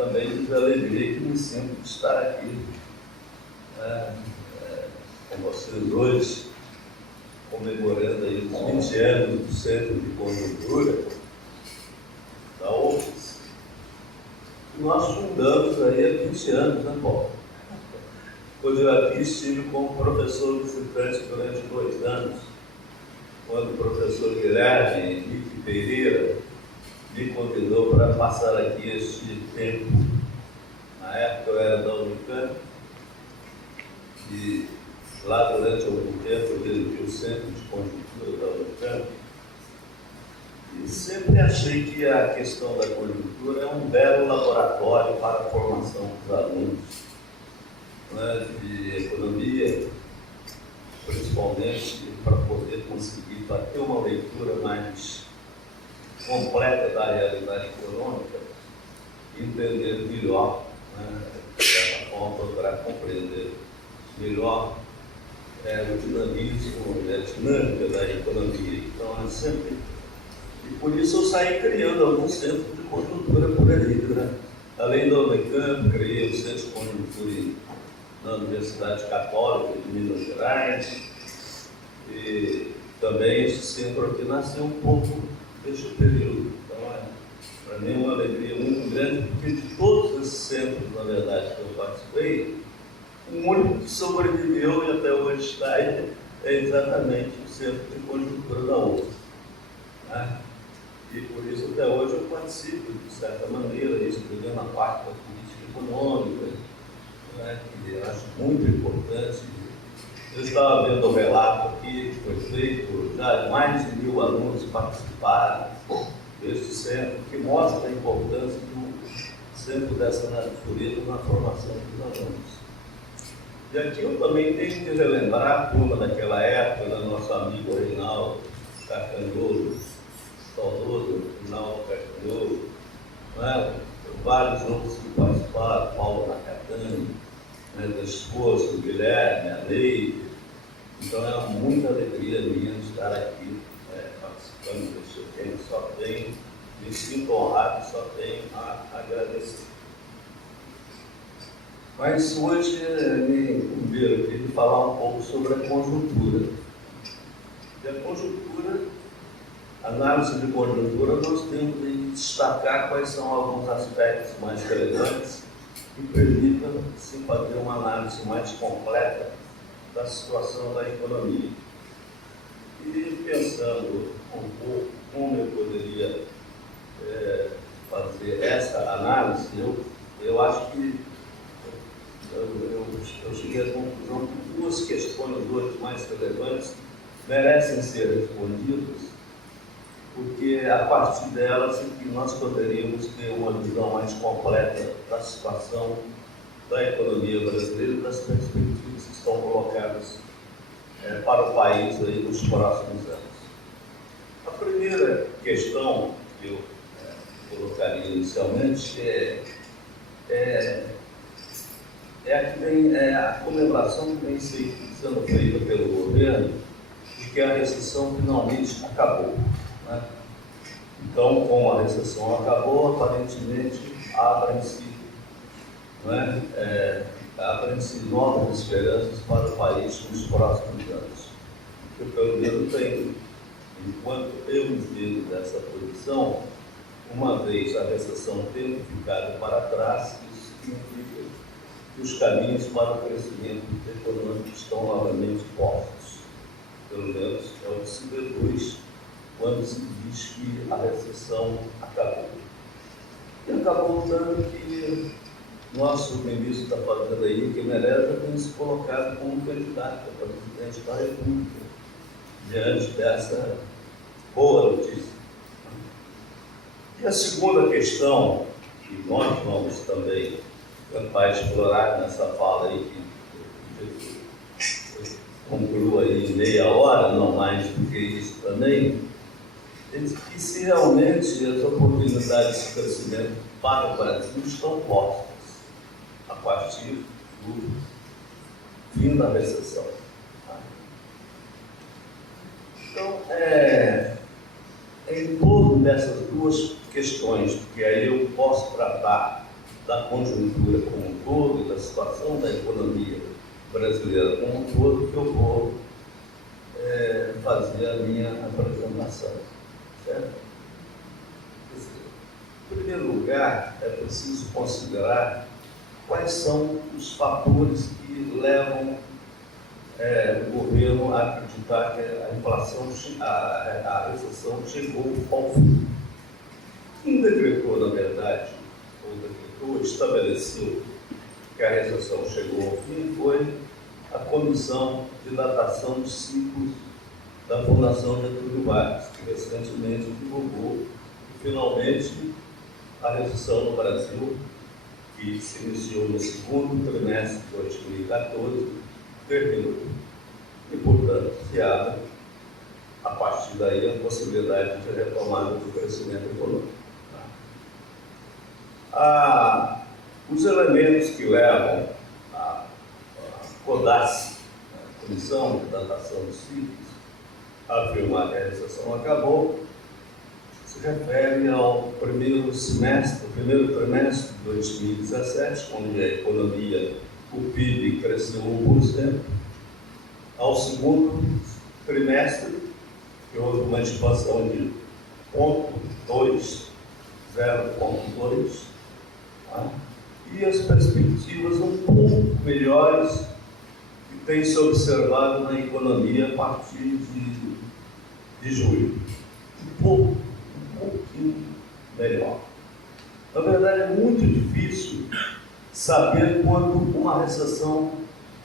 também dizer a alegria que me sinto de estar aqui com vocês hoje, comemorando aí os 20 anos do Centro de Conjuntura da UFES. Nós fundamos aí há 20 anos, né, Paulo? Quando eu aqui estive como professor visitante durante 2 anos, quando o professor Guilherme Henrique Pereira me convidou para passar aqui este tempo. Na época eu era da Unicamp, e lá durante algum tempo eu dirigi o Centro de Conjuntura da Unicamp, e sempre achei que a questão da conjuntura é um belo laboratório para a formação dos alunos, né, de economia, principalmente para poder conseguir ter uma leitura mais completa da realidade econômica, entender melhor, né, dessa forma para compreender melhor o dinamismo, a dinâmica da economia. Então, é sempre... E por isso eu saí criando alguns centros de conjuntura por aí, né? Além da Unicamp, criei o Centro de Conjuntura na Universidade Católica de Minas Gerais, e também esse centro aqui nasceu um pouco deste período. Então, para mim é uma alegria muito grande, porque de todos esses centros, na verdade, que eu participei, o único que sobreviveu e até hoje está aí é exatamente o Centro de Conjuntura da UFES, né? E por isso até hoje eu participo, de certa maneira, escrevendo a parte da política econômica, né, que eu acho muito importante. Eu estava vendo o relato aqui que foi feito, já mais de 1000 alunos participaram deste centro, que mostra a importância do centro dessa natureza na formação dos alunos. E aqui eu também tenho que relembrar a turma daquela época, da nosso amigo Reinaldo Carcanhoso, saudoso Reinaldo Carcanhoso, né? Vários outros que participaram, Paulo Nakatani, né, da esposa, o Guilherme, a Leite. Então é muita alegria minha estar aqui participando desse evento. Só tenho, me sinto honrado, só tenho a agradecer. Mas hoje me incumbiram aqui de falar um pouco sobre a conjuntura. E a conjuntura, análise de conjuntura, nós temos de destacar quais são alguns aspectos mais relevantes que permitam se fazer uma análise mais completa da situação da economia. E pensando um pouco como eu poderia fazer essa análise, eu acho que eu cheguei à conclusão que 2 questões hoje mais relevantes merecem ser respondidas, porque a partir delas é que nós poderíamos ter uma visão mais completa da situação da economia brasileira e das perspectivas que estão colocadas para o país aí nos próximos anos. A primeira questão que eu colocaria inicialmente é a comemoração que vem sendo feita pelo governo de que a recessão finalmente acabou, né? Então, como a recessão acabou, aparentemente abrem-se, né, abrem-se novas esperanças para o país nos próximos anos. Eu, pelo menos, tenho, enquanto eu entendo dessa posição, uma vez a recessão tendo ficado para trás, isso significa que os caminhos para o crescimento econômico estão novamente postos. Pelo menos é o que se deduz quando se diz que a recessão acabou. E acabou tanto que nosso ministro da Fazenda aí, que merece, tem se colocado como candidato a presidente da República, diante dessa boa notícia. E a segunda questão, que nós vamos também tentar explorar nessa fala aí, que concluo aí em meia hora, não mais do que isso também, é que se realmente as oportunidades de crescimento para o Brasil estão postas a partir do fim da recessão. Então, em torno dessas 2 questões, porque aí eu posso tratar da conjuntura como um todo e da situação da economia brasileira como um todo que eu vou fazer a minha apresentação. Certo? Em primeiro lugar, é preciso considerar quais são os fatores que levam o governo a acreditar que a inflação, a recessão chegou ao fim. Quem decretou, na verdade, estabeleceu que a recessão chegou ao fim foi a Comissão de Datação de Ciclos da Fundação Getúlio Vargas, que recentemente divulgou que, finalmente, a recessão no Brasil, que se iniciou no segundo trimestre de 2014, terminou. E, portanto, se abre, a partir daí, a possibilidade de retomada do crescimento econômico. Os elementos que levam a CODACE, a Comissão de Datação dos Ciclos, a afirmar que a recessão acabou, se refere ao primeiro trimestre de 2017, onde a economia, o PIB cresceu 1%, ao segundo trimestre, que houve uma expansão de 0,2%, e as perspectivas um pouco melhores que têm se observado na economia a partir de julho. Um pouquinho melhor. Na verdade, é muito difícil saber quando uma recessão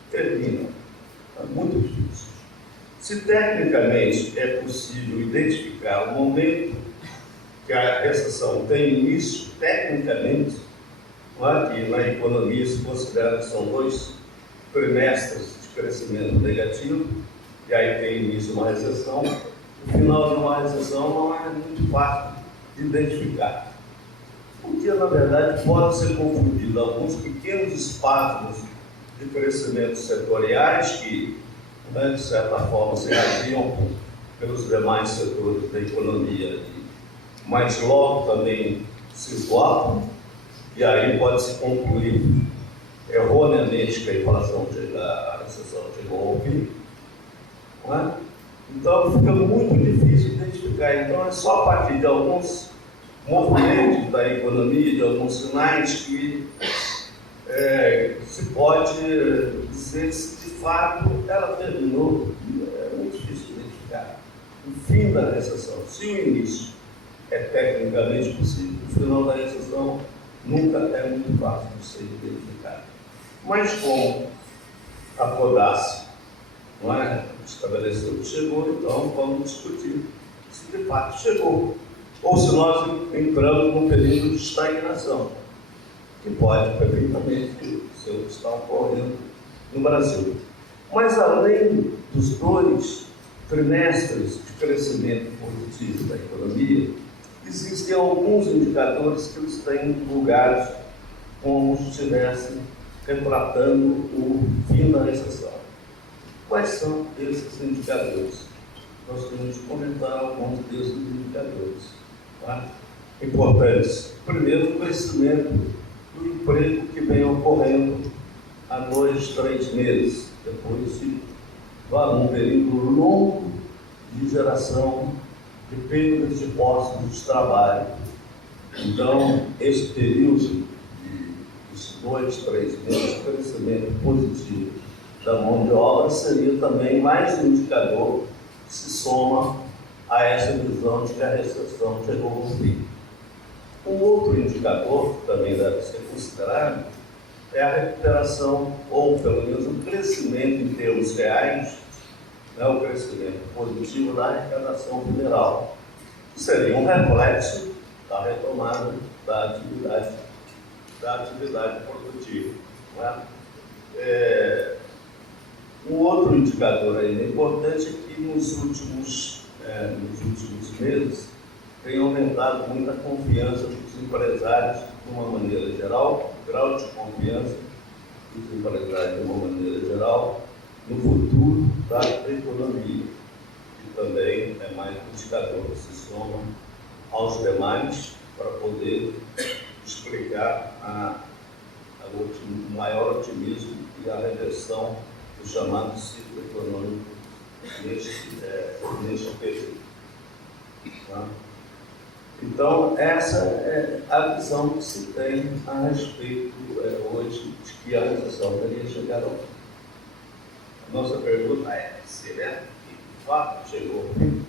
termina. É muito difícil. Se tecnicamente é possível identificar o momento que a recessão tem início, tecnicamente, que na economia se considera que são 2 trimestres de crescimento negativo, e aí tem início uma recessão. O final de uma recessão não é muito fácil de identificar, porque, na verdade, pode ser confundido alguns pequenos espasmos de crescimento setoriais que, de certa forma, se irradiam pelos demais setores da economia, mas logo também se esgotam. E aí pode-se concluir erroneamente que a recessão chegou ao fim. Não é? Então fica muito difícil identificar. Então é só a partir de alguns movimentos da economia, de alguns sinais, que se pode dizer se de fato ela terminou. É muito difícil identificar o fim da recessão. Se o início é tecnicamente possível, o final da recessão nunca é muito fácil de ser identificado. Mas como a CODACE estabeleceu que chegou, então vamos discutir se de fato chegou, ou se nós entramos num período de estagnação, que pode perfeitamente ser o que está ocorrendo no Brasil. Mas além dos 2 trimestres de crescimento positivo da economia, existem alguns indicadores que eles têm divulgados como se estivessem retratando o fim da recessão. Quais são esses indicadores? Nós temos que comentar alguns desses indicadores. Tá? Importantes. Primeiro, o crescimento do emprego que vem ocorrendo há 2, 3 meses, depois de um período longo de geração de perdas de postos de trabalho. Então, esse período de 2, 3 meses de crescimento positivo da mão de obra seria também mais um indicador que se soma a essa visão de que a recessão chegou ao fim. Um outro indicador que também deve ser considerado é a recuperação, ou pelo menos o crescimento em termos reais, o crescimento positivo da arrecadação federal, que seria um reflexo da retomada da atividade produtiva. Um outro indicador ainda importante é que nos últimos meses tem aumentado muito a confiança dos empresários de uma maneira geral, o grau de confiança dos empresários de uma maneira geral no futuro da economia, que também é mais um indicador que se soma aos demais para poder explicar maior otimismo e a reversão do chamado ciclo econômico neste período. Tá? Então, essa é a visão que se tem a respeito hoje de que a recessão teria chegado ao fim. A nossa pergunta é: será que de fato chegou ao fim?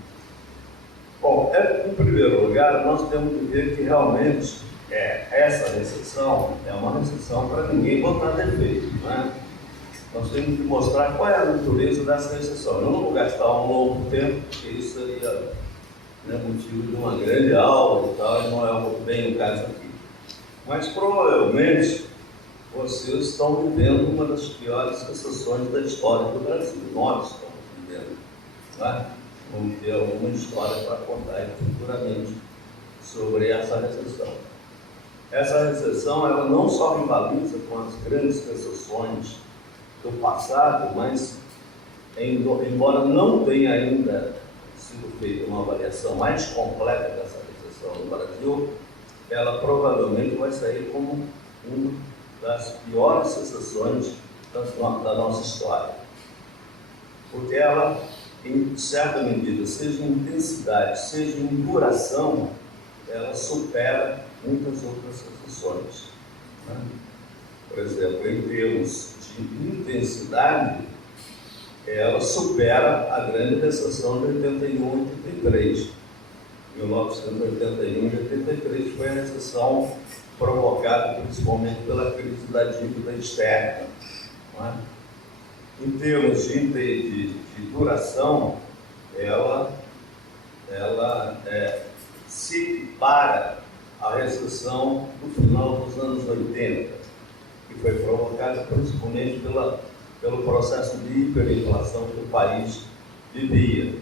Bom, em primeiro lugar, nós temos que ver que realmente essa recessão é uma recessão para ninguém botar defeito, né? Nós temos que mostrar qual é a natureza dessa recessão. Eu não vou gastar um longo tempo, porque isso seria motivo de uma grande aula e tal, e não é bem o caso aqui. Mas provavelmente vocês estão vivendo uma das piores recessões da história do Brasil. Nós estamos vivendo, né? Vamos ter alguma história para contar futuramente sobre essa recessão. Essa recessão, ela não só rivaliza com as grandes recessões do passado, mas, embora não tenha ainda sido feita uma avaliação mais completa dessa recessão no Brasil, ela provavelmente vai sair como uma das piores recessões da nossa história. Porque ela, em certa medida, seja em intensidade, seja em duração, ela supera muitas outras recessões. Né? Por exemplo, em termos de intensidade, ela supera a grande recessão de 81 e 83. 1981 e 83 foi a recessão provocada principalmente pela crise da dívida externa. Não é? Em termos de duração, ela se equipara à recessão do final dos anos 80, que foi provocada principalmente pelo processo de hiperinflação que o país vivia,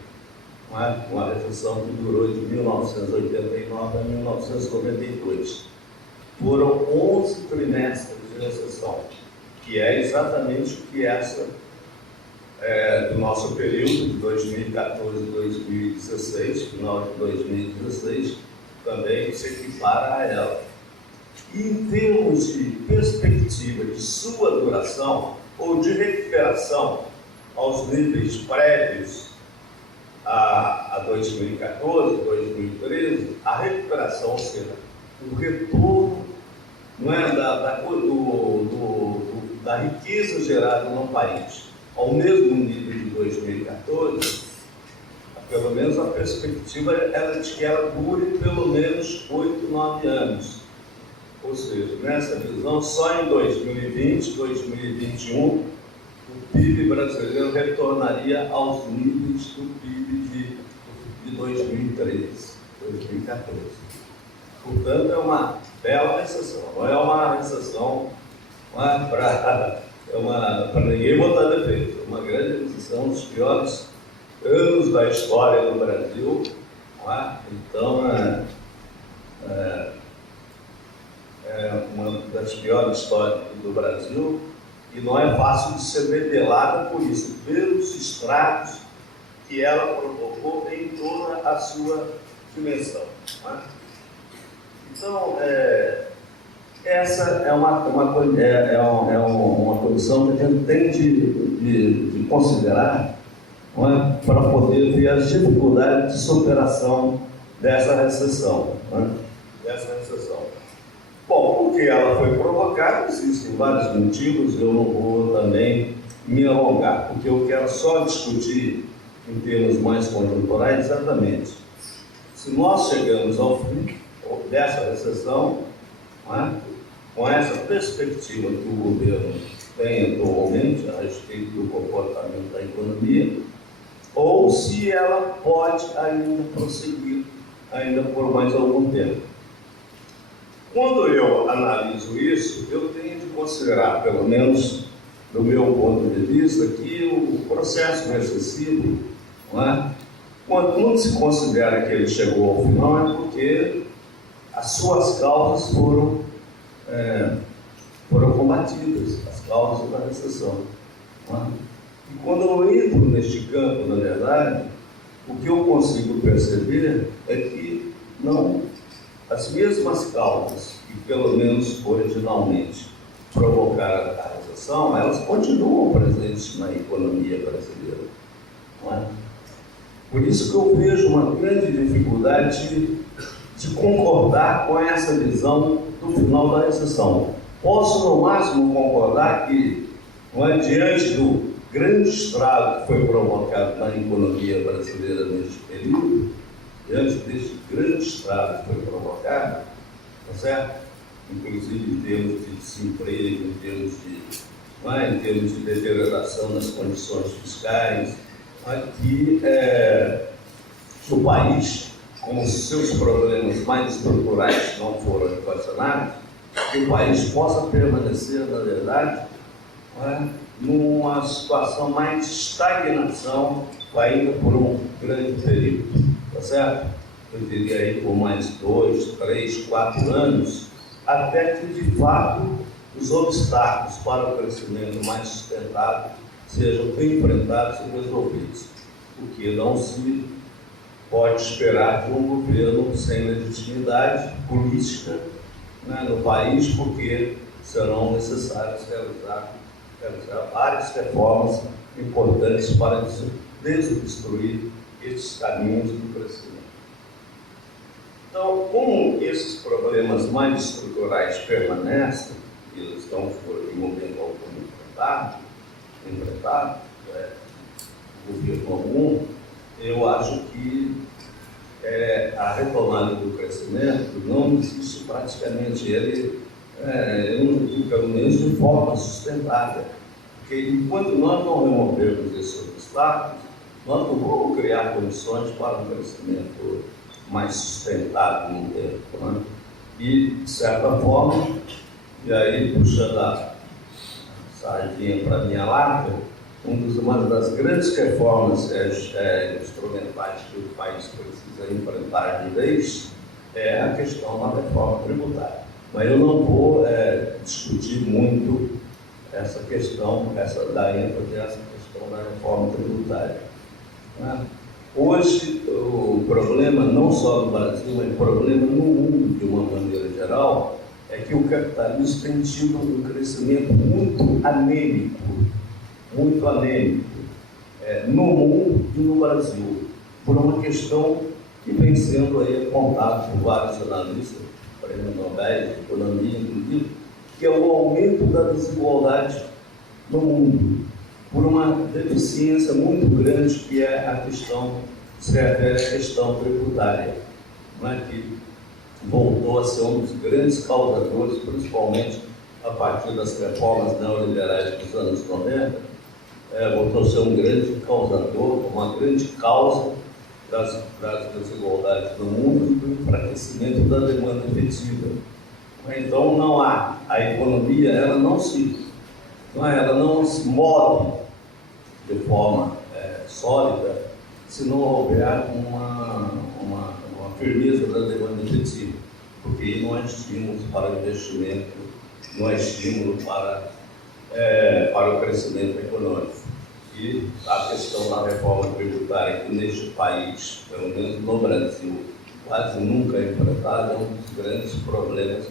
uma recessão que durou de 1989 a 1992. Foram 11 trimestres de recessão, que é exatamente o que essa do nosso período de 2014 e 2016, final de 2016, também se equipara a ela. E em termos de perspectiva de sua duração ou de recuperação aos níveis prévios a 2014, 2013, a recuperação, ou seja, o retorno não é, da riqueza gerada no país ao mesmo nível de 2014, pelo menos a perspectiva era de que ela dure pelo menos 8, 9 anos. Ou seja, nessa visão, só em 2020, 2021, o PIB brasileiro retornaria aos níveis do PIB de 2013, 2014. Portanto, é uma bela recessão. Não é uma recessão para ninguém botar defeito. É uma grande recessão, um dos piores anos da história do Brasil. Então, é uma das piores histórias do Brasil, e não é fácil de ser debelada por isso, pelos estragos que ela provocou em toda a sua dimensão. Então, essa é uma condição que a gente tem de considerar, para poder ver as dificuldades de superação dessa recessão. Bom, porque ela foi provocada, existem vários motivos, eu não vou também me alongar, porque eu quero só discutir em termos mais conjunturais exatamente se nós chegamos ao fim dessa recessão, com essa perspectiva que o governo tem atualmente a respeito do comportamento da economia, ou se ela pode ainda prosseguir ainda por mais algum tempo. Quando eu analiso isso, eu tenho de considerar, pelo menos do meu ponto de vista, que o processo recessivo, quando se considera que ele chegou ao final, é porque as suas causas foram combatidas, as causas da recessão. E quando eu entro neste campo, na verdade, o que eu consigo perceber é que as mesmas causas que, pelo menos originalmente, provocaram a recessão, elas continuam presentes na economia brasileira. Não é? Por isso que eu vejo uma grande dificuldade de concordar com essa visão do final da recessão. Posso, no máximo, concordar que, não é, diante do grande estrago que foi provocado na economia brasileira neste período, diante deste grande estrago que foi provocado, tá certo? Inclusive em termos de desemprego, em termos de deterioração nas condições fiscais, que o país, com os seus problemas mais estruturais não foram equacionados, que o país possa permanecer, na verdade, numa situação mais de estagnação, ainda por um grande período, tá certo? Eu diria aí por mais 2, 3, 4 anos, até que, de fato, os obstáculos para o crescimento mais sustentável sejam enfrentados e resolvidos, o que não se pode esperar de um governo sem legitimidade política, né, no país, porque serão necessárias realizar várias reformas importantes para desobstruir esses caminhos do crescimento. Então, como esses problemas mais estruturais permanecem, e eles não foram em momento algum enfrentados, governo algum, eu acho que a retomada do crescimento não existe praticamente ele, eu não digo pelo menos de forma sustentável, porque enquanto nós não removermos esses obstáculos, nós não vamos criar condições para um crescimento mais sustentável no tempo, né? E, de certa forma, e aí puxando a sardinha para a minha lata, uma das grandes reformas instrumentais que o país precisa enfrentar de vez é a questão da reforma tributária. Mas eu não vou discutir muito essa questão, da ênfase essa questão da reforma tributária, né? Hoje, o problema, não só no Brasil, mas o problema no mundo, de uma maneira geral, é que o capitalismo tem tido um crescimento muito anêmico no mundo e no Brasil, por uma questão que vem sendo aí apontada por vários analistas, prêmio Nobel de Economia, inclusive, que é o aumento da desigualdade no mundo, por uma deficiência muito grande que é a questão, se refere à questão tributária, né, que voltou a ser um dos grandes causadores, principalmente a partir das reformas neoliberais dos anos 90, voltou a ser um grande causador, uma grande causa das desigualdades do mundo e do enfraquecimento da demanda efetiva. Então não há, a economia ela não se move de forma sólida se não houver uma firmeza da demanda efetiva, porque aí não há estímulo para o investimento, não há estímulo para o crescimento econômico. E a questão da reforma tributária, que neste país, pelo menos no Brasil, quase nunca é enfrentada, é um dos grandes problemas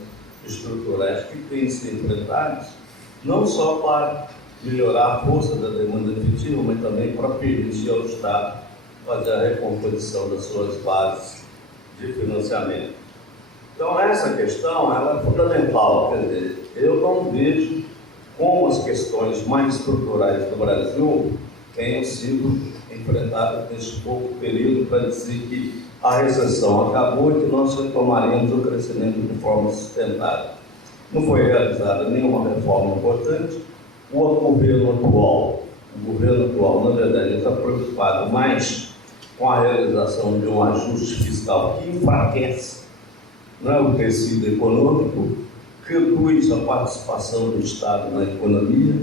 estruturais que têm sido enfrentados, não só para melhorar a força da demanda efetiva, mas também para permitir ao Estado fazer a recomposição das suas bases de financiamento. Então, essa questão ela é fundamental, quer dizer, eu não vejo como as questões mais estruturais do Brasil tenham sido enfrentadas neste pouco período para dizer que a recessão acabou e que nós retomaremos o crescimento de forma sustentável. Não foi realizada nenhuma reforma importante. O governo atual, na verdade, está preocupado mais com a realização de um ajuste fiscal que enfraquece, né, o tecido econômico, reduz a participação do Estado na economia,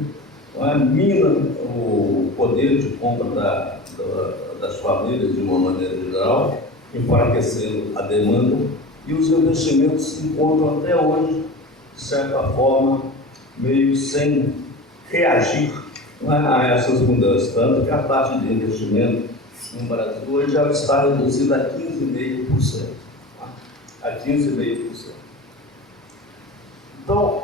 mina o poder de compra das famílias de uma maneira geral, enfraquecendo a demanda, e os investimentos se encontram até hoje, de certa forma, meio sem reagir, né, a essas mudanças, tanto que a taxa de investimento no Brasil hoje já está reduzida a 15,5%. A 15,5%. Então,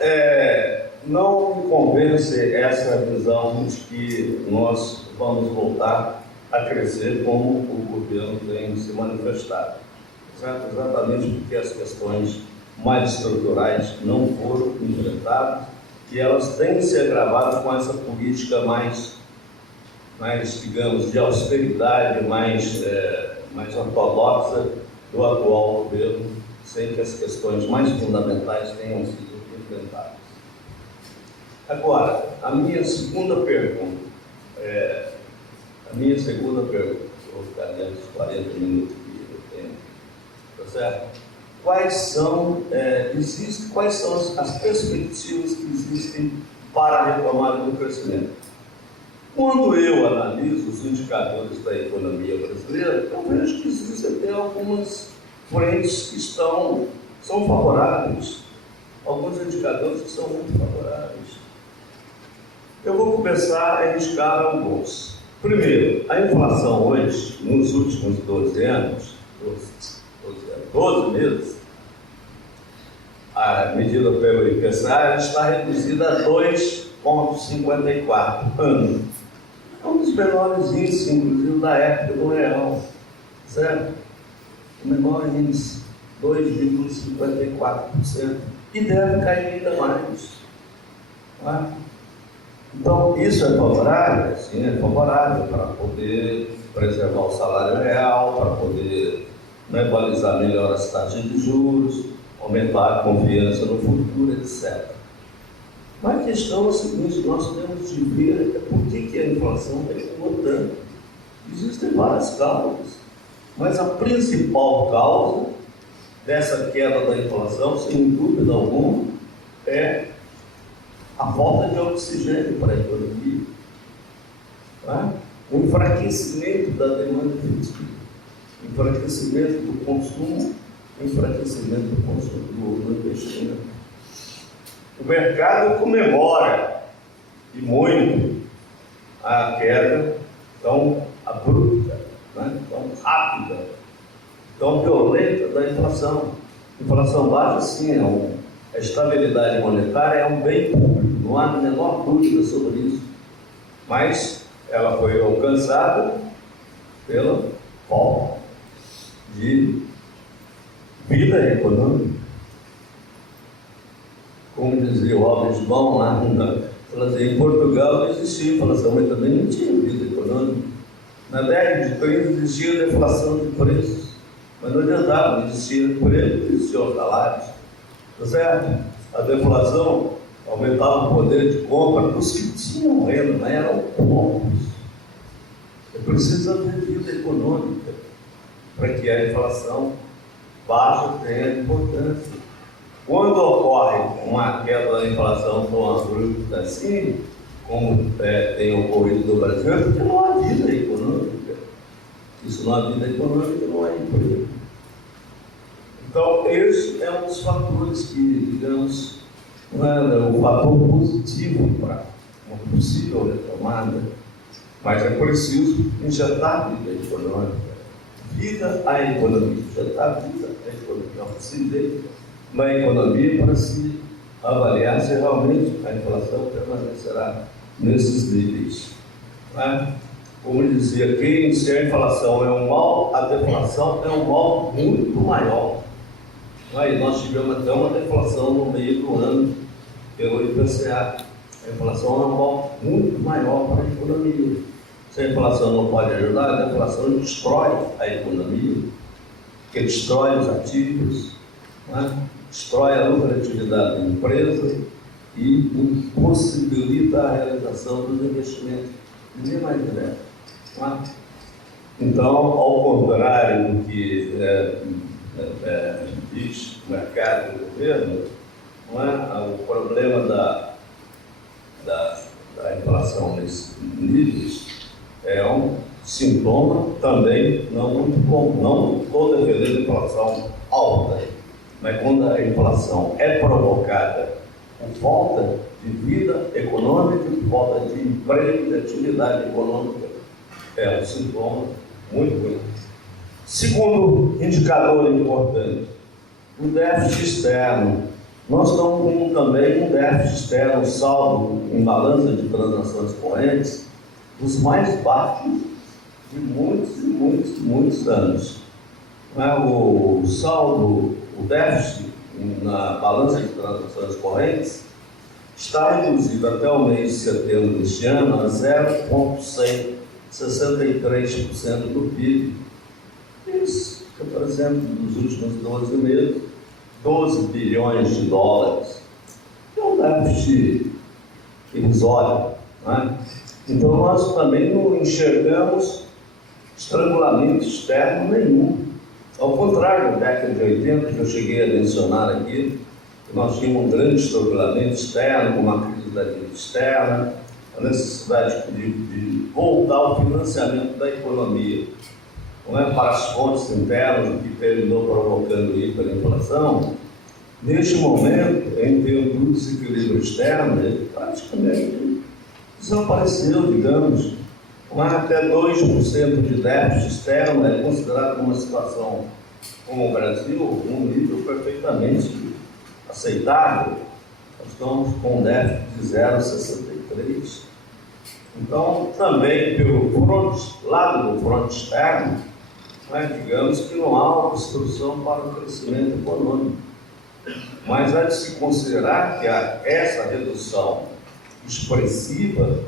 não me convence essa visão de que nós vamos voltar a crescer como o governo tem se manifestado. Exatamente porque as questões mais estruturais não foram enfrentadas e elas têm se agravado com essa política mais digamos, de austeridade, mais ortodoxa do atual governo, sem que as questões mais fundamentais tenham sido enfrentadas. Agora, a minha segunda pergunta, vou ficar dentro dos 40 minutos que eu tenho, tá certo? Quais são as perspectivas que existem para a retomada do crescimento? Quando eu analiso os indicadores da economia brasileira, eu vejo que existem até algumas frentes que são favoráveis, alguns indicadores que são muito favoráveis. Eu vou começar a indicar alguns. Primeiro, a inflação hoje, nos últimos 12 meses, a medida pelo IPCA está reduzida a 2,54 ano. É um dos menores índices, inclusive, da época do real, certo? O menor índice, 2,54%, e deve cair ainda mais. Tá? Então, isso é favorável? Sim, é favorável para poder preservar o salário real, para poder balizar melhor as taxas de juros, aumentar a confiança no futuro, etc. Mas a questão é a seguinte: nós temos de ver por que a inflação recuou tanto. Existem várias causas, mas a principal causa dessa queda da inflação, sem dúvida alguma, é a falta de oxigênio para a economia, tá? O enfraquecimento da demanda efetiva, enfraquecimento do consumo, enfraquecimento do investimento. O mercado comemora, e muito, a queda tão abrupta, tão rápida, tão violenta da inflação. Inflação baixa, sim, a estabilidade monetária é um bem público, não há a menor dúvida sobre isso. Mas ela foi alcançada pela falta de vida econômica. Como dizia o Hobsbawm lá, em Portugal não existia inflação, mas também não tinha vida econômica. Na década de 30 existia deflação de preços, mas não adiantava, não existia emprego, não existiam salários. Tá certo? A deflação aumentava o poder de compra dos que tinham renda, mas eram poucos. É preciso haver vida econômica para que a inflação baixa tenha importância. Quando ocorre uma queda da inflação tão abrupta assim, como tem ocorrido no Brasil, é porque não há vida econômica. Isso não há vida econômica, não há emprego. Então, esse é um dos fatores que, digamos, não é um fator positivo para uma possível retomada, mas é preciso injetar vida econômica, vida à economia, injetar vida à economia, se vê na economia para se avaliar se realmente a inflação permanecerá nesses níveis. Como dizia Keynes, se a inflação é um mal, a deflação é um mal muito maior. Aí nós tivemos até uma deflação no meio do ano pelo IPCA. A inflação é um mal muito maior para a economia. Se a inflação não pode ajudar, a deflação destrói a economia, porque destrói os ativos, destrói a lucratividade da empresa e impossibilita a realização dos investimentos de linha mais direta. Então, ao contrário do que diz o mercado e o governo, o problema da inflação nesses níveis é um sintoma também não muito bom. Não estou defendendo a inflação alta, mas quando a inflação é provocada por falta de vida econômica, por falta de emprego, de atividade econômica, é um sintoma muito ruim. Segundo indicador importante, o déficit externo. Nós estamos também com déficit externo, saldo em balança de transações correntes, dos mais baixos de muitos anos. O saldo, o déficit na balança de transações correntes está reduzido até o mês de setembro deste ano a 0,63% do PIB. Isso representa, nos últimos 12 meses, 12 bilhões de dólares. É um déficit irrisório, né? Então, nós também não enxergamos estrangulamento externo nenhum. Ao contrário da década de 80, que eu cheguei a mencionar aqui, nós tínhamos um grande estrangulamento externo, uma crise da dívida externa, a necessidade de voltar ao financiamento da economia, não é, para as fontes internas, que terminou provocando hiperinflação. Neste momento, em termos do desequilíbrio externo, ele praticamente desapareceu, digamos. Até 2% de déficit externo é considerado uma situação como o Brasil, um nível perfeitamente aceitável. Nós estamos com um déficit de 0,63. Então, também pelo lado do fronte externo, digamos que não há obstrução para o crescimento econômico. Mas há de se considerar que essa redução expressiva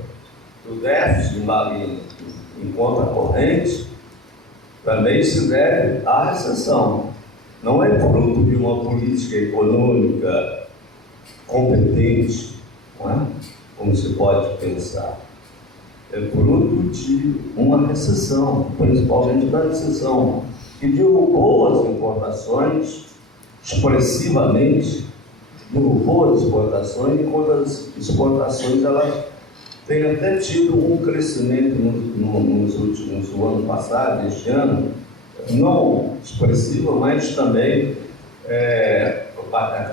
do déficit em conta corrente também se deve à recessão. Não é fruto de uma política econômica competente, não é? Como se pode pensar. É fruto de uma recessão, principalmente da recessão, que derrubou as importações expressivamente, derrubou as exportações, enquanto as exportações elas têm até tido um crescimento no ano passado, este ano, não expressivo, mas também,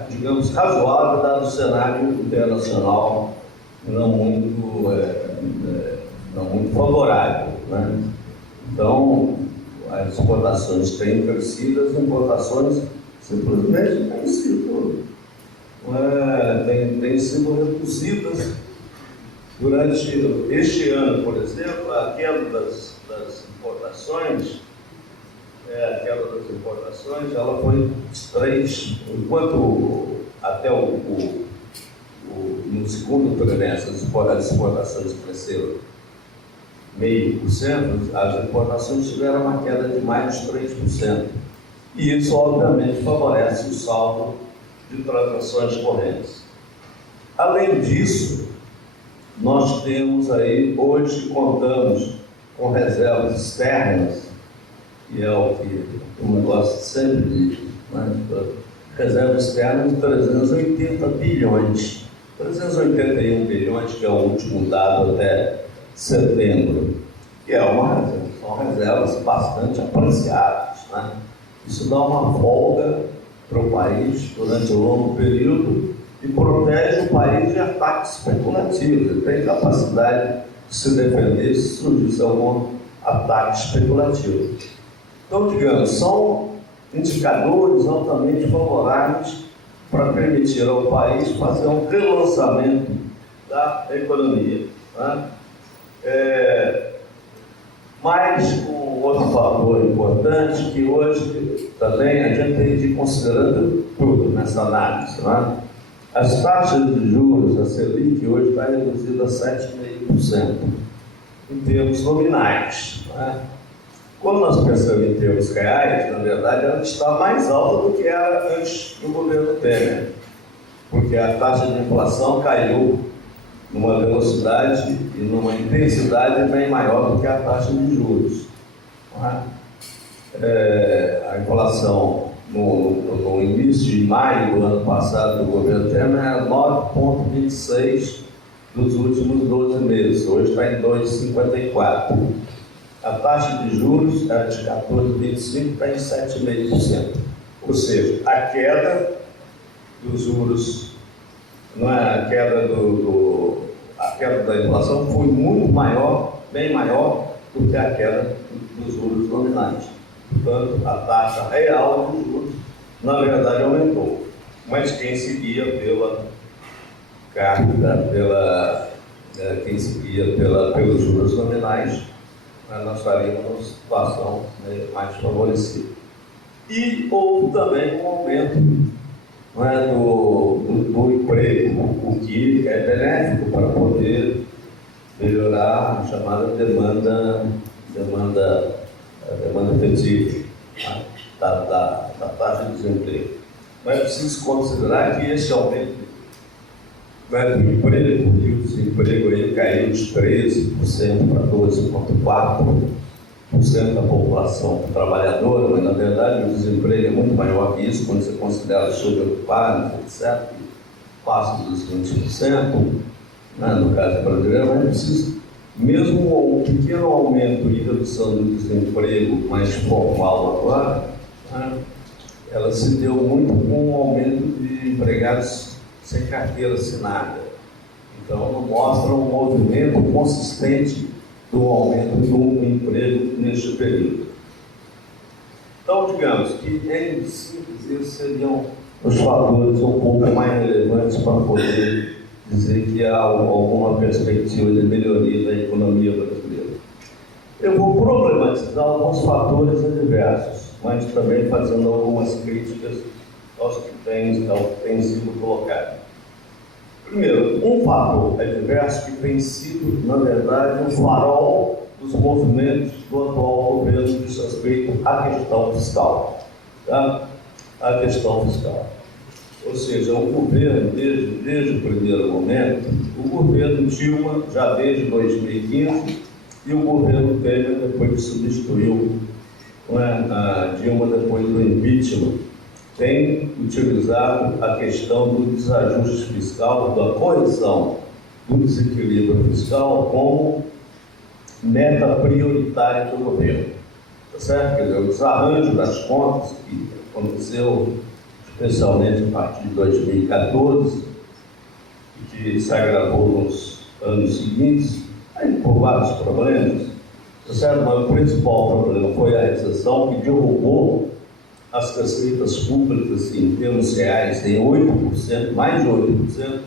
digamos, razoável, dado o cenário internacional não muito favorável, né? Então, as exportações têm crescido, as importações simplesmente têm sido reduzidas. Durante este ano, por exemplo, a queda das importações, ela foi 3, enquanto até no segundo trimestre as exportações cresceram 0,5%, as importações tiveram uma queda de mais de 3%. E isso, obviamente, favorece o saldo de transações correntes. Além disso, nós temos aí, hoje contamos com reservas externas, que é o que o negócio sempre diz, né? Reservas externas de 380 bilhões, 381 bilhões, que é o último dado até setembro, que são reservas bastante apreciadas, né? Isso dá uma folga para o país durante um longo período e protege o país de ataques especulativos. Ele tem capacidade de se defender se surgisse algum ataque especulativo. Então, digamos, são indicadores altamente favoráveis para permitir ao país fazer um relançamento da economia, né? Mas um outro fator importante que hoje também a gente tem de ir considerando tudo nessa análise, né? As taxas de juros, a Selic, hoje está reduzida a 7,5% em termos nominais, né? Quando nós pensamos em termos reais, na verdade, ela está mais alta do que era antes do governo Temer, porque a taxa de inflação caiu numa velocidade e numa intensidade bem maior do que a taxa de juros. A inflação no início de maio do ano passado do governo Temer era 9,26% dos últimos 12 meses, hoje está em 2,54%. A taxa de juros era de 14,25%, está em 7,5%. Ou seja, a queda dos juros, não é a queda a queda da inflação foi muito maior, bem maior do que a queda dos juros nominais. Portanto, a taxa real de juros, na verdade, aumentou. mas quem seguia pela carta, quem seguia pelos juros nominais, nós estaríamos numa situação mais favorecida. E houve também um aumento do emprego, o que é benéfico para poder melhorar a chamada demanda efetiva, da taxa de desemprego. Mas é preciso considerar que esse aumento do emprego, e o desemprego aí caiu de 13% para 12,4% da população trabalhadora, mas na verdade o desemprego é muito maior que isso quando você considera os subocupados, etc., que passa dos 20%, no caso brasileiro, mas é preciso, mesmo um pequeno aumento e redução do desemprego mais formal agora, ela se deu muito com o aumento de empregados sem carteira assinada. Então, não mostra um movimento consistente do aumento do emprego neste período. Então, digamos que, em síntese, esses seriam os fatores um pouco mais relevantes para poder dizer que há alguma perspectiva de melhoria da economia brasileira. Eu vou problematizar alguns fatores adversos, mas também fazendo algumas críticas aos que têm sido colocados. Primeiro, um fator adverso que tem sido, na verdade, um farol dos movimentos do atual governo diz respeito à questão fiscal. A questão fiscal. Ou seja, o governo, desde o primeiro momento, o governo Dilma, já desde 2015, e o governo Temer, depois que substituiu a Dilma depois do impeachment, tem utilizado a questão do desajuste fiscal, da correção do desequilíbrio fiscal como meta prioritária do governo. Tá certo? Quer dizer, o desarranjo das contas que aconteceu especialmente a partir de 2014 e que se agravou nos anos seguintes, aí por vários problemas, tá certo? Mas o principal problema foi a recessão que derrubou as receitas públicas em termos reais em 8%, mais de 8%,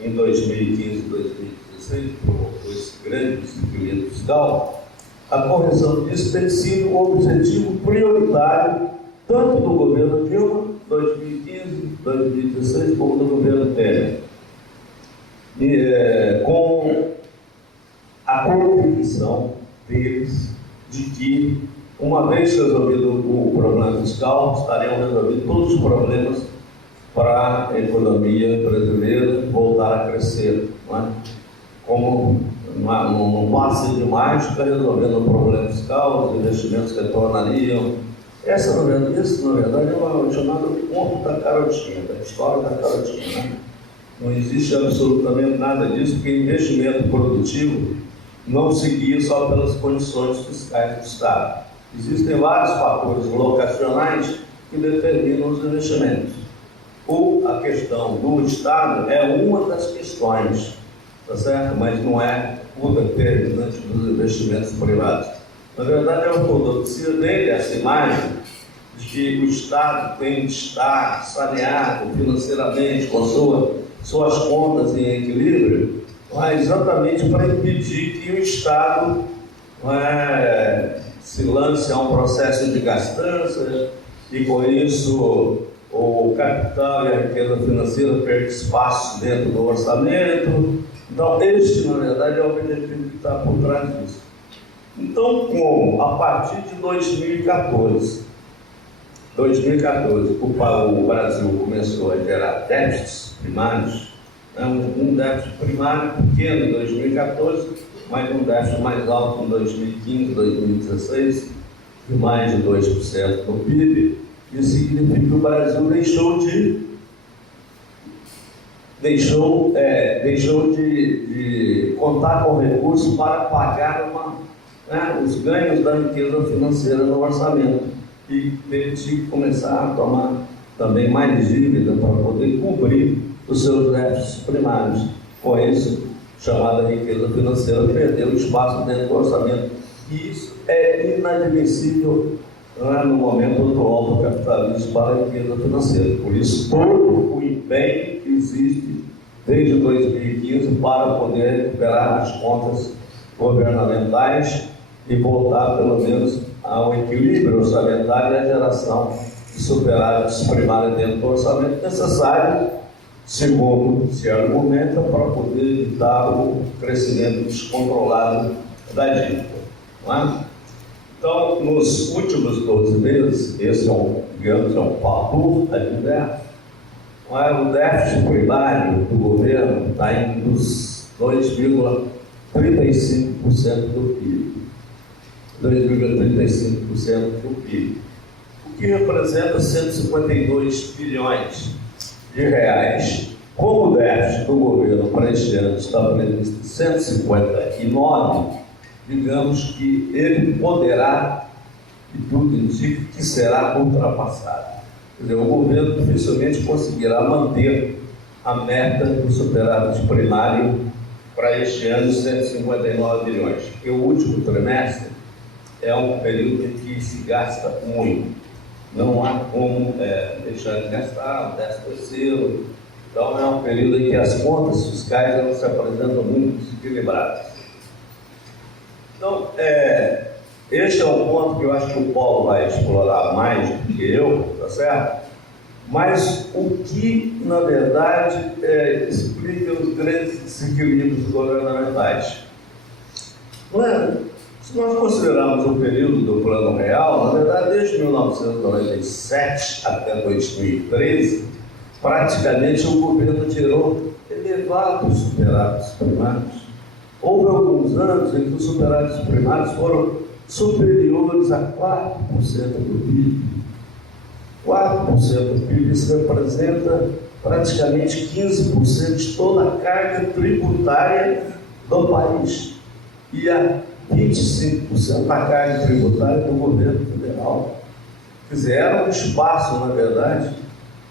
em 2015 e 2016, provocou esse grande desequilíbrio fiscal. A correção disso tem sido um objetivo prioritário tanto do governo Dilma, 2015, 2016, como do governo Temer. Com a convicção deles de que, uma vez resolvido o problema fiscal, estariam resolvidos todos os problemas para a economia brasileira voltar a crescer. Não é? Como num passe de mágica, resolvendo o problema fiscal, os investimentos retornariam. Isso, na verdade, é uma chamada conto da carotinha, da história da carotinha. Né? Não existe absolutamente nada disso, porque investimento produtivo não se guia só pelas condições fiscais do Estado. Existem vários fatores locacionais que determinam os investimentos. A questão do Estado é uma das questões, tá certo? Mas não é o determinante dos investimentos privados. Na verdade, a ortodoxia dele, essa imagem de que o Estado tem de estar saneado financeiramente com suas contas em equilíbrio, exatamente para impedir que o Estado se lance a um processo de gastança e, com isso, o capital e a riqueza financeira perdem espaço dentro do orçamento. Então, este, na verdade, é o objetivo que está por trás disso. Então, como a partir de 2014, o Brasil começou a gerar déficits primários, um déficit primário pequeno em 2014, mas um déficit mais alto em 2015, 2016, de mais de 2% do PIB. Isso significa que o Brasil deixou de contar com recursos para pagar os ganhos da riqueza financeira no orçamento e teve que começar a tomar também mais dívida para poder cobrir os seus déficits primários. Com isso, chamada riqueza financeira perdeu espaço dentro do orçamento. E isso é inadmissível no momento atual do capitalismo para a riqueza financeira. Por isso, todo o empenho que existe desde 2015 para poder recuperar as contas governamentais e voltar, pelo menos, ao equilíbrio orçamentário e à geração de superávites primários dentro do orçamento necessário, segundo se argumenta, para poder evitar o crescimento descontrolado da dívida. Não é? Então, nos últimos 12 meses, esse é um fator adverso, o déficit primário do governo está em dos 2,35% do PIB. 2,35% do PIB. O que representa 152 bilhões de reais. Como o déficit do governo para este ano está previsto 159, digamos que ele poderá, e tudo indica que será ultrapassado. Quer dizer, o governo dificilmente conseguirá manter a meta do superávit primário para este ano de 159 bilhões, porque o último trimestre é um período em que se gasta muito. Não há como deixar de gastar, o 13º. Então é um período em que as contas fiscais elas se apresentam muito desequilibradas. Então, este é um ponto que eu acho que o Paulo vai explorar mais do que eu, tá certo? Mas o que, na verdade, explica os grandes desequilíbrios governamentais. Se nós considerarmos o período do Plano Real, na verdade, desde 1997 até 2013, praticamente o governo tirou elevados superávites primários. Houve alguns anos em que os superávites primários foram superiores a 4% do PIB. 4% do PIB, isso representa praticamente 15% de toda a carga tributária do país. E a 25% da carga tributária do governo federal. Quer dizer, era um espaço, na verdade,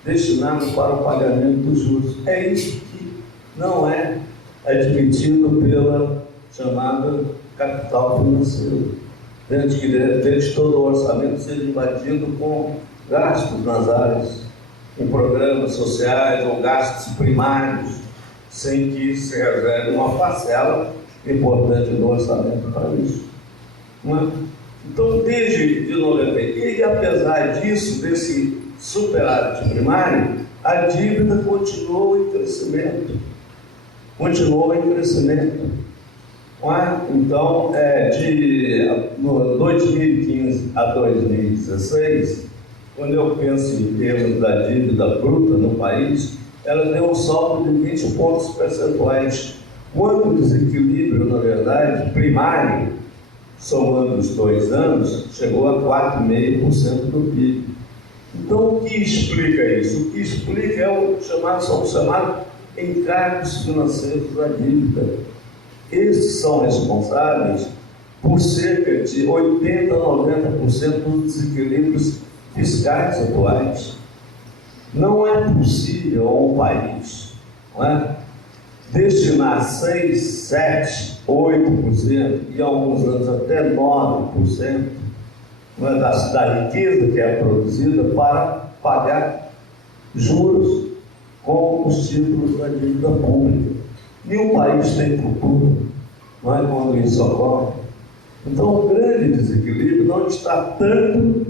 destinado para o pagamento dos juros. É isso que não é admitido pela chamada capital financeiro. Desde que, de repente, todo o orçamento seja invadido com gastos nas áreas, em programas sociais ou gastos primários, sem que se reserve uma parcela importante do orçamento para isso. Então, desde 93, e apesar disso, desse superávit primário, a dívida continuou em crescimento. Então, de 2015 a 2016, quando eu penso em termos da dívida bruta no país, ela deu um salto de 20 pontos percentuais. Quando o desequilíbrio, na verdade, primário, somando os 2 anos, chegou a 4,5% do PIB. Então, o que explica isso? O que explica é o chamado encargos financeiros da dívida. Esses são responsáveis por cerca de 80% a 90% dos desequilíbrios fiscais atuais. Não é possível a um país destinar 6, 7, 8% e alguns anos até 9% da riqueza que é produzida para pagar juros com os títulos da dívida pública. Nenhum país tem futuro, quando isso ocorre. Então, o grande desequilíbrio não está tanto,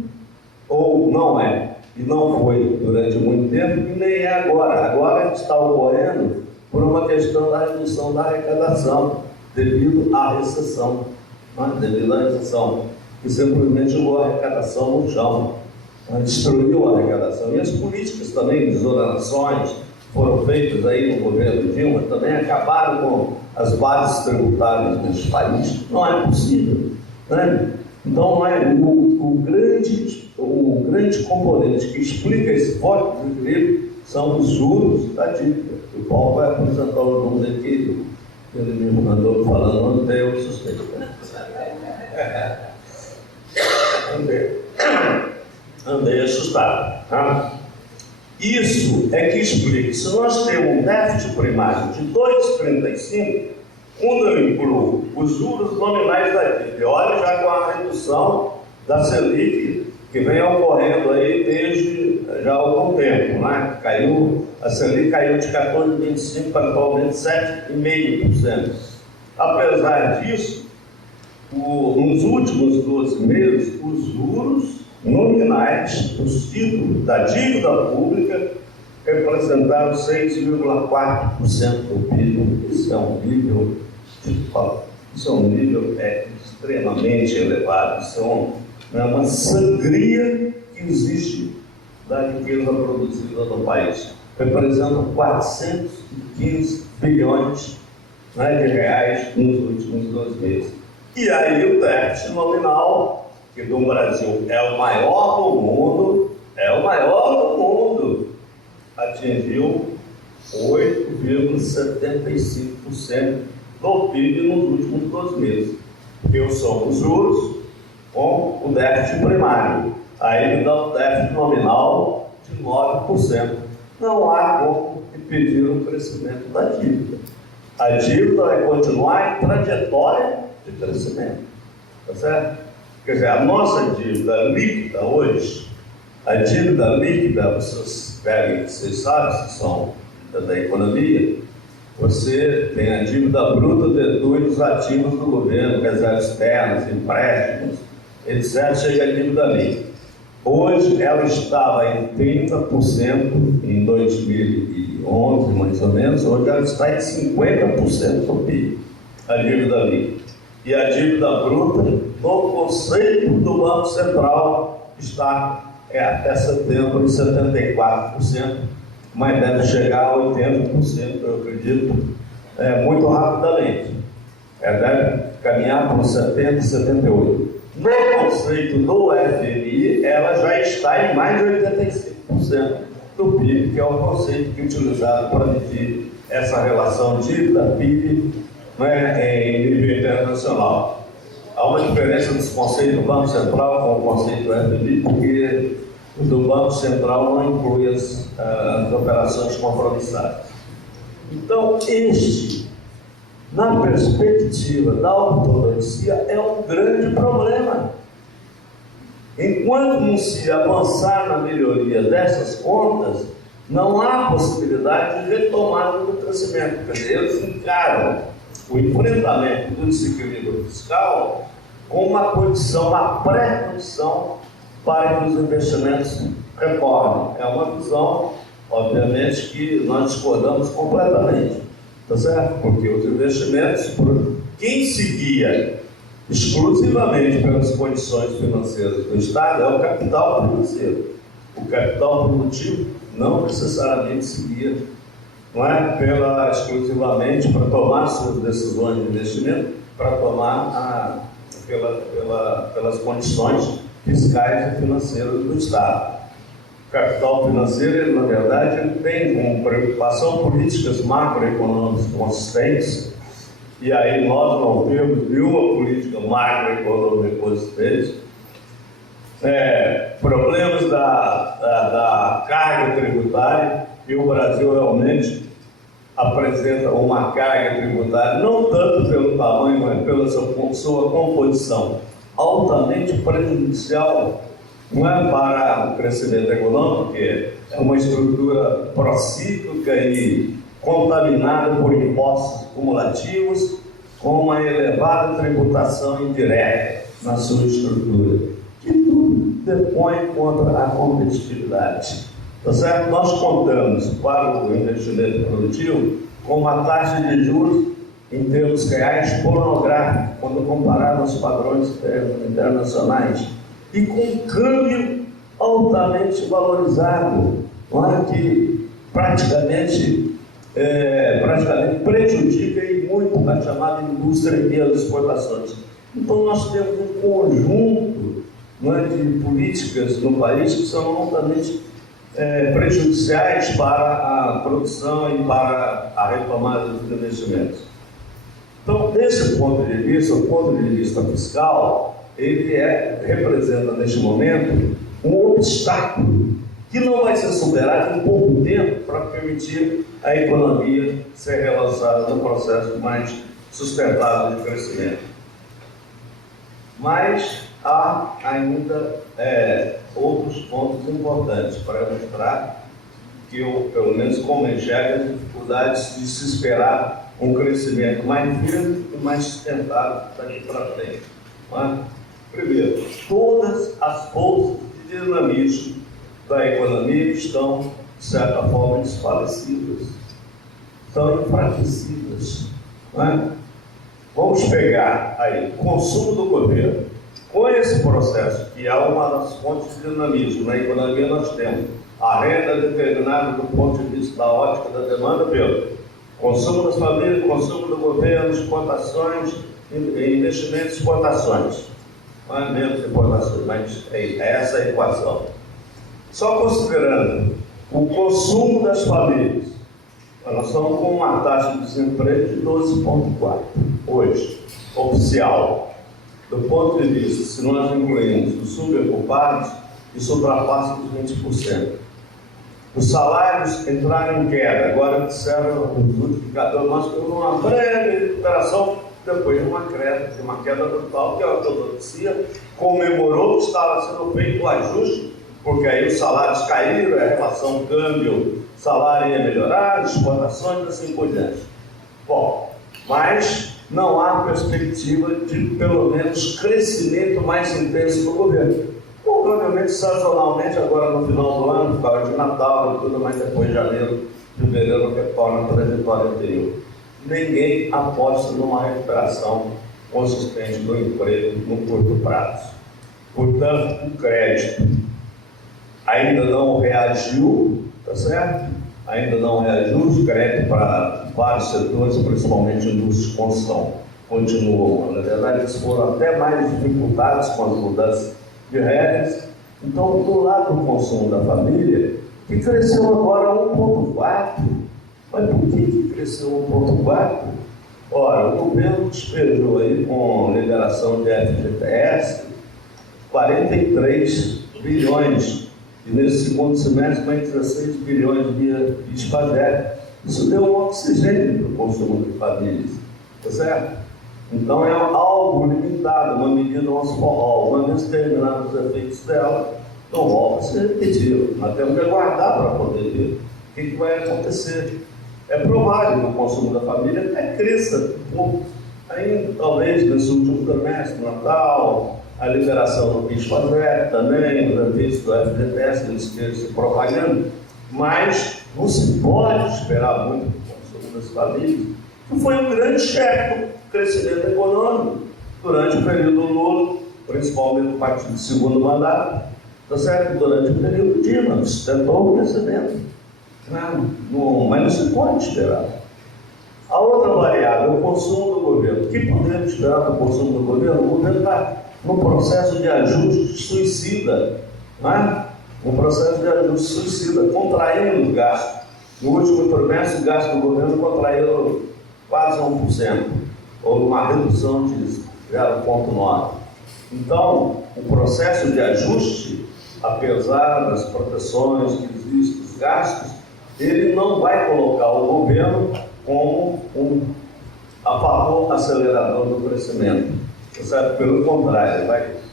ou não é, e não foi durante muito tempo, e nem é agora. Agora está ocorrendo por uma questão da redução da arrecadação, devido à recessão. Que simplesmente jogou a arrecadação no chão, destruiu a arrecadação. E as políticas também de exonerações foram feitas aí no governo Dilma, também acabaram com as bases tributárias desse país. Não é possível. Então, o grande componente que explica esse forte desequilíbrio são os juros da dívida. O Paulo vai apresentar os números aqui, ele me mandou falando, ontem eu suspeito. Andei assustado. Isso é que explica. Se nós temos um déficit primário de 2,35, quando eu incluo os juros nominais da dívida, olha já com a redução da Selic que vem ocorrendo aí desde já há algum tempo, né? A Selic caiu de 14,25% para atualmente 7,5%. Apesar disso, nos últimos 12 meses, os juros nominais dos títulos da dívida pública representaram 6,4% do PIB. Isso é um nível extremamente elevado. Isso é uma sangria que existe da riqueza produzida no país. Representam 415 bilhões, né, de reais nos últimos 12 meses. E aí o déficit nominal, que do Brasil é o maior do mundo, atingiu 8,75% do PIB nos últimos 12 meses. Que são os juros com o déficit primário. Aí ele dá um déficit nominal de 9%. Não há como impedir o crescimento da dívida. A dívida vai continuar em trajetória de crescimento. Tá certo? Quer dizer, a nossa dívida líquida hoje, vocês sabem, que são da economia, você tem a dívida bruta, deduz os ativos do governo, reservas externas, empréstimos, etc., chega a dívida líquida. Hoje ela estava em 30% em 2011, mais ou menos, hoje ela está em 50% do PIB, a dívida líquida. E a dívida bruta, no conceito do Banco Central, está até setembro em 74%, mas deve chegar a 80%, eu acredito, muito rapidamente. Deve caminhar para 70%, 78%. No conceito do FMI, ela já está em mais de 85% do PIB, que é o conceito que é utilizado para medir essa relação dívida-PIB, né, em nível internacional. Há uma diferença dos conceitos do Banco Central com o conceito do FMI, porque o do Banco Central não inclui as operações compromissadas. Então, na perspectiva da ortodoxia, é um grande problema. Enquanto não se avançar na melhoria dessas contas, não há possibilidade de retomada do crescimento. Quer dizer, eles encaram o enfrentamento do desequilíbrio fiscal com uma pré-condição para que os investimentos retornem. É uma visão, obviamente, que nós discordamos completamente, tá certo? Porque os investimentos, quem se guia exclusivamente pelas condições financeiras do Estado é o capital financeiro. O capital produtivo não necessariamente se guia, não é exclusivamente para tomar suas decisões de investimento, para tomar pelas condições fiscais e financeiras do Estado. O capital financeiro, na verdade, ele tem como preocupação políticas macroeconômicas consistentes, e aí nós não temos nenhuma política macroeconômica consistente. Problemas da carga tributária, e o Brasil realmente apresenta uma carga tributária, não tanto pelo tamanho, mas pela sua composição, altamente prejudicial, não é para o crescimento econômico, que é uma estrutura procíclica e contaminada por impostos cumulativos, com uma elevada tributação indireta na sua estrutura, que tudo depõe contra a competitividade. Tá certo? Nós contamos para o investimento produtivo com uma taxa de juros em termos reais pornográfica, quando comparado aos padrões internacionais, e com um câmbio altamente valorizado, não é? Que praticamente prejudica e muito a chamada indústria e as exportações. Então nós temos um conjunto, não é, de políticas no país que são altamente prejudiciais para a produção e para a retomada dos investimentos. Então, desse ponto de vista, o ponto de vista fiscal, ele representa neste momento um obstáculo que não vai ser superado em pouco tempo para permitir a economia ser relançada no processo mais sustentável de crescimento. Mas há ainda outros pontos importantes para mostrar que eu, pelo menos, como enxergo as dificuldades de se esperar um crescimento mais firme e mais sustentável daqui para frente. Primeiro, todas as forças de dinamismo da economia estão, de certa forma, desfalecidas, estão enfraquecidas. Vamos pegar aí o consumo do governo. Com esse processo, que é uma das fontes de dinamismo na economia, nós temos a renda determinada do ponto de vista da ótica da demanda pelo consumo das famílias, consumo do governo, exportações, investimentos e exportações. Não é menos exportações, mas é essa a equação. Só considerando o consumo das famílias, nós estamos com uma taxa de desemprego de 12,4% hoje, oficial. Do ponto de vista, se nós incluímos os subocupados, isso ultrapassa os 20%. Os salários entraram em queda, agora disseram os indicadores, nós temos uma breve recuperação, depois de uma queda brutal, que a ortodoxia comemorou que estava sendo feito o ajuste, porque aí os salários caíram, a relação câmbio-salário ia melhorar, exportações e assim por diante. Bom, mas não há perspectiva de, pelo menos, crescimento mais intenso do governo. Provavelmente, sazonalmente, agora no final do ano, por causa de Natal e tudo, mas depois de janeiro, fevereiro, retorna a trajetória anterior. Ninguém aposta numa recuperação consistente do emprego no curto prazo. Portanto, o crédito ainda não reagiu, tá certo? Ainda não reagiu, o crédito para vários setores, principalmente indústria de construção, continuam. Na verdade, eles foram até mais dificultados com as mudanças de regras. Então, do lado do consumo da família, que cresceu agora 1,4%. Mas por que cresceu 1,4%? Ora, o governo despejou aí, com liberação de FGTS, 43 bilhões. E nesse segundo semestre, mais 16 bilhões de ISPADEC. Isso deu um oxigênio para o consumo de famílias, tá certo? Então é algo limitado, uma medida aos forró. Uma vez terminados os efeitos dela, não volta a se repetir. Nós temos que aguardar para poder ver o que vai acontecer. É provável que o consumo da família até cresça um pouco, ainda talvez nesse último trimestre, Natal, a liberação do PIS/PASEP também, os efeitos do FGTS, eles estejam se propagando, mas não se pode esperar muito do consumo das famílias, que foi um grande chefe do crescimento econômico durante o período Lula, principalmente no partido de segundo mandato, tá certo? Durante o período Dilma, sustentou o crescimento. Mas não se pode esperar. A outra variável é o consumo do governo. O que podemos esperar do consumo do governo? O governo está num processo de ajuste suicida, um processo de ajuste suicida, contraindo os gastos. No último trimestre, o gasto do governo contraiu quase 1%, houve uma redução de 0,9%. Então, o processo de ajuste, apesar das proteções que existem, os gastos, ele não vai colocar o governo como um fator acelerador do crescimento. Certo? Pelo contrário,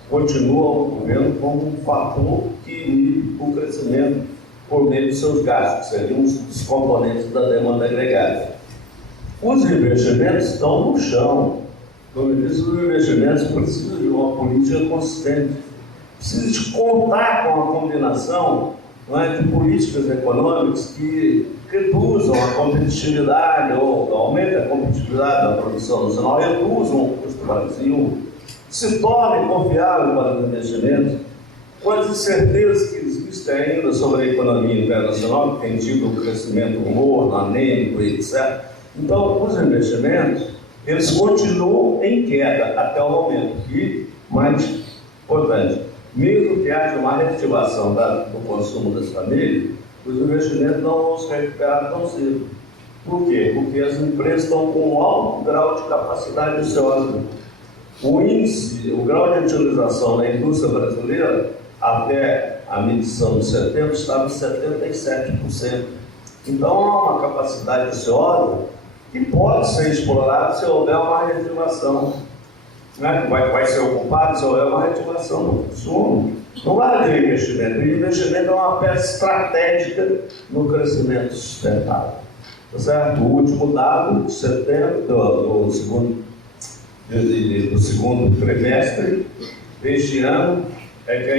continua o governo como um fator que inibe o crescimento por meio dos seus gastos, que seriam os componentes da demanda agregada. Os investimentos estão no chão. Como eu disse, os investimentos precisam de uma política consistente. Precisa de contar com a combinação de políticas econômicas que reduzam a competitividade ou aumentem a competitividade da produção nacional, reduzam o custo do Brasil, se tornem confiáveis para os investimentos, com as incertezas que existem ainda sobre a economia internacional, que tem tido um crescimento morno, anêmico, etc. Então, os investimentos, eles continuam em queda até o momento. E, mais importante, mesmo que haja uma reativação do consumo das famílias, os investimentos não vão se recuperar tão cedo. Por quê? Porque as empresas estão com um alto grau de capacidade ociosa. O índice, o grau de utilização na indústria brasileira, até a medição de setembro, estava em 77%. Então, há uma capacidade ociosa que pode ser explorada se houver uma reativação né, que vai ser ocupado, se houver uma reativação do consumo. Não vai ter investimento. E o investimento é uma peça estratégica no crescimento sustentável. Tá certo? O último dado de setembro, do segundo trimestre deste ano, é que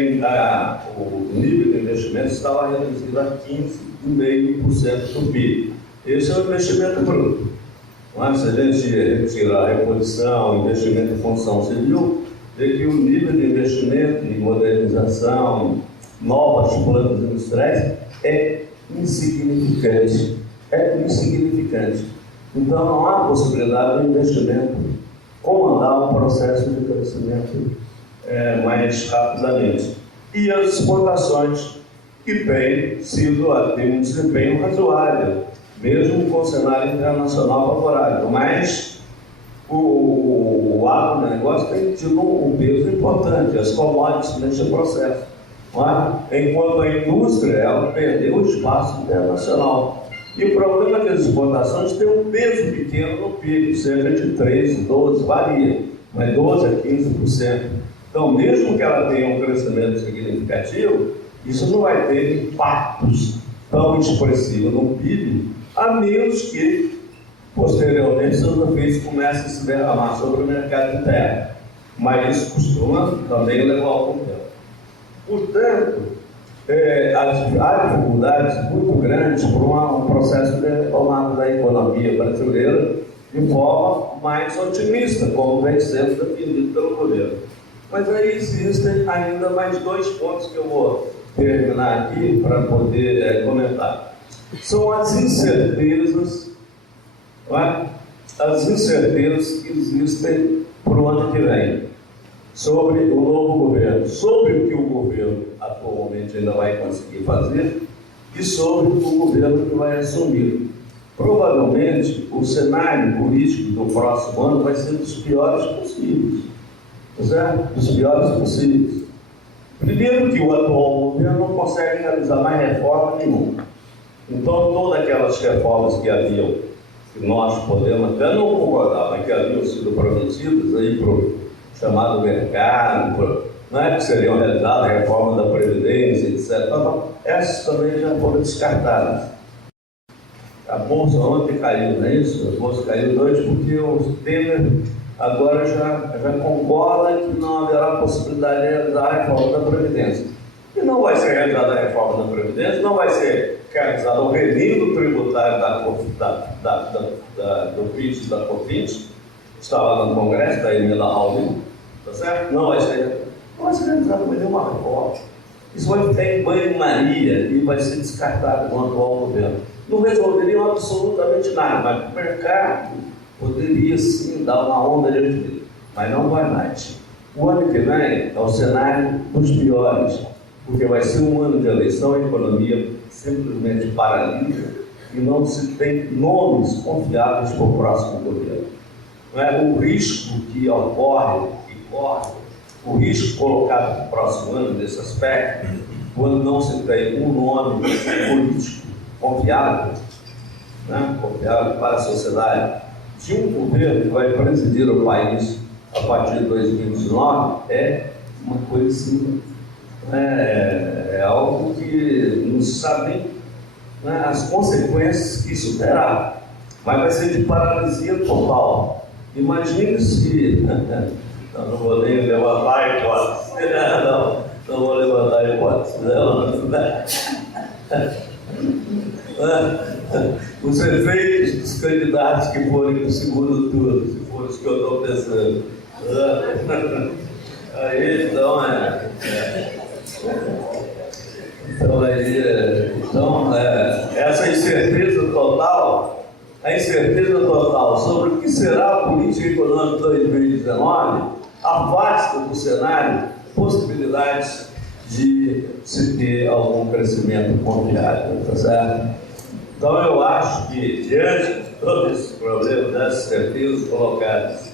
o nível de investimento estava reduzido a 15,5% do PIB. Esse é o investimento bruto. Mas se a gente retirar a reposição, investimento em função civil, vê que o nível de investimento em modernização, novas plantas industriais, é insignificante. É insignificante. Então não há possibilidade do investimento comandar um processo de crescimento mais rapidamente. E as exportações, que têm um desempenho razoável, mesmo com o cenário internacional favorável, mas o agronegócio tem tido um peso importante, as commodities neste processo. Enquanto a indústria, ela perdeu o espaço internacional. E o problema é que as exportações têm um peso pequeno no PIB, cerca de 13%, 12%, varia, mas 12% a 15%. Então, mesmo que ela tenha um crescimento significativo, isso não vai ter impactos tão expressivos no PIB, a menos que, posteriormente, seus efeitos comecem a se derramar sobre o mercado interno. Mas isso costuma também levar algum tempo. Portanto, há dificuldades muito grandes para um processo de retomada da economia brasileira de forma mais otimista, como vem sendo definido pelo governo. Mas aí existem ainda mais 2 pontos que eu vou terminar aqui para poder comentar. São as incertezas, as incertezas que existem para o ano que vem sobre o novo governo, sobre o que o governo atualmente ainda vai conseguir fazer e sobre o governo que vai assumir. Provavelmente, o cenário político do próximo ano vai ser dos piores possíveis. Certo? Dos piores possíveis. Primeiro que o atual governo não consegue realizar mais reforma nenhuma. Então, todas aquelas reformas que haviam, que nós podemos até não concordar, mas que haviam sido prometidas aí para o chamado mercado, que seriam realizadas, a reforma da Previdência, etc. Essas também já foram descartadas. A Bolsa ontem caiu, não é isso? A Bolsa caiu 2 porque o Temer agora já concorda que não haverá possibilidade de realizar a reforma da Previdência. E não vai ser realizada a reforma da Previdência, não vai ser realizado o remendo tributário do PIS e da COFINS, está lá no Congresso, da emenda Alvin, tá certo? Não vai ser realizada nenhuma reforma. Isso vai ficar em banho-maria e vai ser descartado no atual governo. Não resolveria absolutamente nada, mas o mercado poderia sim dar uma onda de vida, mas não vai mais. O ano que vem é o cenário dos piores, porque vai ser um ano de eleição, a economia simplesmente paralisa e não se tem nomes confiáveis para o próximo governo. O risco que ocorre, o risco colocado no próximo ano nesse aspecto, quando não se tem um nome político confiável, confiável para a sociedade, de um governo que vai presidir o país a partir de 2019, é uma coisa assim, é algo que não se sabe as consequências que isso terá, mas vai ser de paralisia total. Imagine se, não vou nem levantar a hipótese, não vou levantar a hipótese, os efeitos dos candidatos que forem para o segundo turno, se for os que eu estou pensando. Aí, então, essa incerteza total, a incerteza total sobre o que será a política econômica de 2019, afasta do cenário possibilidades de se ter algum crescimento confiável, tá certo? Então, eu acho que, diante de todo esse problema, dessas certezas colocadas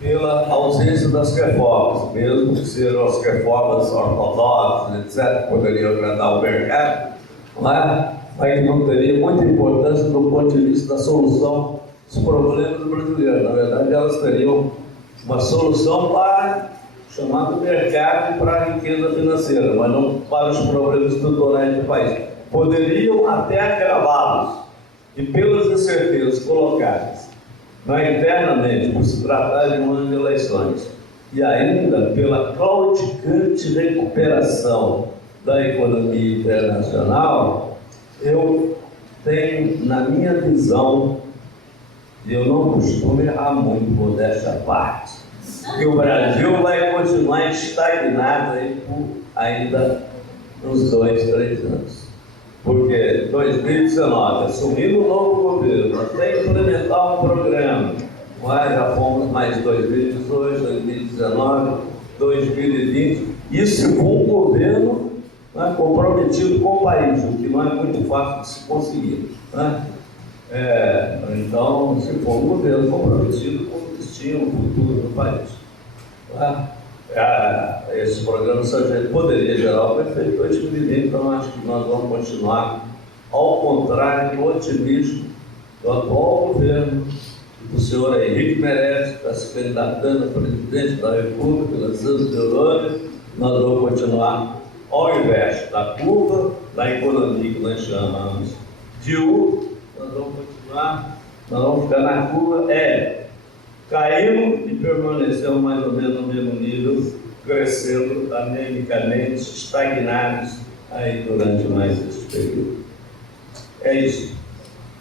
pela ausência das reformas, mesmo que sejam as reformas ortodoxas, etc., que poderiam agradar o mercado, mas que não teria muita importância do ponto de vista da solução dos problemas brasileiros. Na verdade, elas teriam uma solução para o chamado mercado e para a riqueza financeira, mas não para os problemas estruturais do país. Poderiam até agravá-los, e pelas incertezas colocadas internamente, por se tratar de um ano de eleições, e ainda pela claudicante recuperação da economia internacional, eu tenho, na minha visão, e eu não costumo errar muito, modéstia à parte, que o Brasil vai continuar estagnado aí por ainda uns 2, 3 anos. Porque 2019, assumindo um novo governo, até implementar um programa, mas já fomos mais 2018, 2019, 2020, e se for um governo, né, comprometido com o país, o que não é muito fácil de se conseguir. Né? Então, se for um governo comprometido com o destino, o futuro do país. Né? Esse programa poderia gerar o efeito 2020, então acho que nós vamos continuar, ao contrário do otimismo do atual governo, do senhor Henrique Meirelles, que está se candidatando a presidente da República, lançando neurônios. Nós vamos continuar ao invés da curva da economia que nós chamamos de U, nós vamos ficar na curva L. Caímos e permanecemos mais ou menos no mesmo nível, crescendo anemicamente, estagnados aí durante mais esse período. É isso.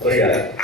Obrigado.